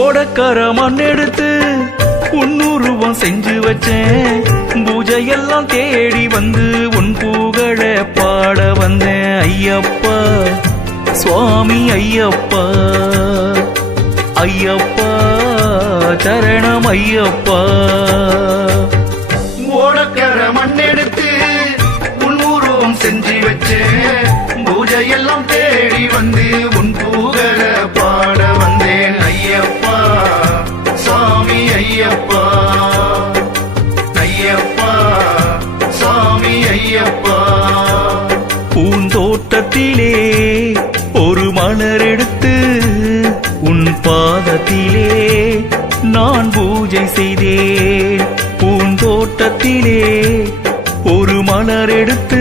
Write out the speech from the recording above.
ஓடக்கர மண் எடுத்து உன்னுருவம் செஞ்சு வச்சேன். பூஜையெல்லாம் தேடி வந்து உன் புகழ பாட வந்தேன். ஐயப்பா சுவாமி ஐயப்பா, ஐயப்பா சரணம் ஐயப்பா. ஓடக்கர மண் எடுத்து உன்னுருவம் செஞ்சு வச்சேன். பூஜையெல்லாம் தேடி வந்து உன் புகழ பாட வந்தேன். ஐயப்பா சாமி ஐயப்பா, ஐயப்பா சாமி ஐயப்பா. பூந்தோட்டத்திலே ஒரு மலர் எடுத்து உன் பாதத்திலே நான் பூஜை செய்தேன். பூந்தோட்டத்திலே ஒரு மலர் எடுத்து